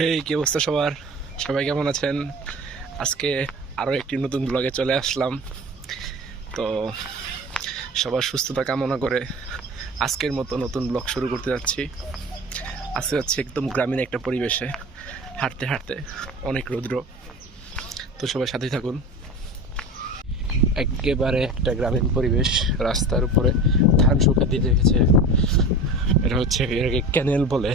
হেই, কি অবস্থা সবার? সবাই কেমন আছেন? আজকে আরও একটি নতুন ব্লগে চলে আসলাম। তো সবার সুস্থতা কামনা করে আজকের মতো নতুন ব্লগ শুরু করতে যাচ্ছি। আজকে যাচ্ছি একদম গ্রামীণ একটা পরিবেশে, হাঁটতে হাঁটতে, অনেক রৌদ্র। তো সবাই সাথেই থাকুন। একেবারে একটা গ্রামীণ পরিবেশ, রাস্তার উপরে ধান শুকা দিয়ে রেখেছে। এটা হচ্ছে এটাকে ক্যানেল বলে।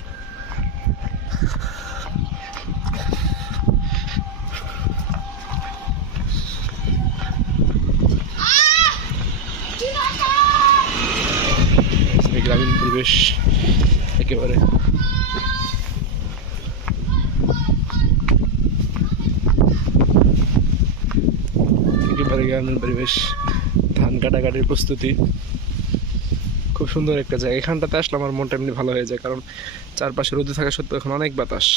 গ্রামীণ পরিবেশ একেবারে গ্রামীণ পরিবেশ। ধান কাটাকাটির প্রস্তুতি, খুব সুন্দর একটা জায়গা। এখানটাতে আসলে আমার মনটা এমনি ভালো হয়ে যায়, কারণ চারপাশে রোদে থাকা সত্ত্বেও এখন অনেক বাতাস।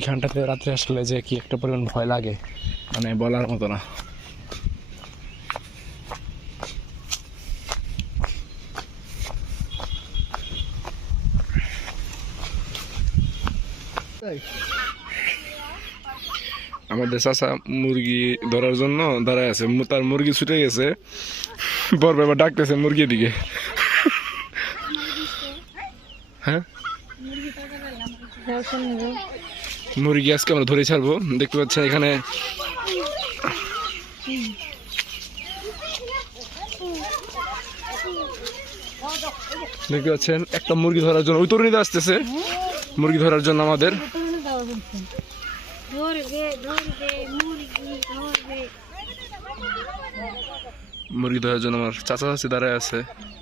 এখানটাতে রাত্রে আসলে যে কি একটা পরিমাণ ভয় লাগে, মানে বলার মতো না। আমাদের চাচা মুরগি ধরার জন্য দাঁড়ায় আছে, তার মুরগি ছুটে গেছে, বর বাবা ডাকতেছে মুরগির দিকে। হ্যাঁ, মুরগি আজকে আমরা ধরে ছাড়বো। দেখতে পাচ্ছেন এখানে দেখতে পাচ্ছেন একটা মুরগি ধরার জন্য ওই তরুণীরা আসতেছে মুরগি ধরার জন্য আমাদের। মুরগি ধরার জন্য আমার চাচা চাচি দাঁড়ায় আছে।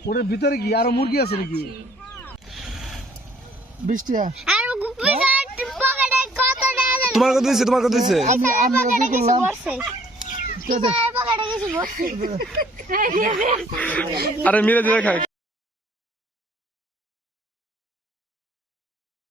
ওর ভিতরে কি আরো মুরগি আছে নাকি? তোমার কত দিচ্ছে? তোমার কত দিচ্ছে? আরে মিলে দিয়ে খায়।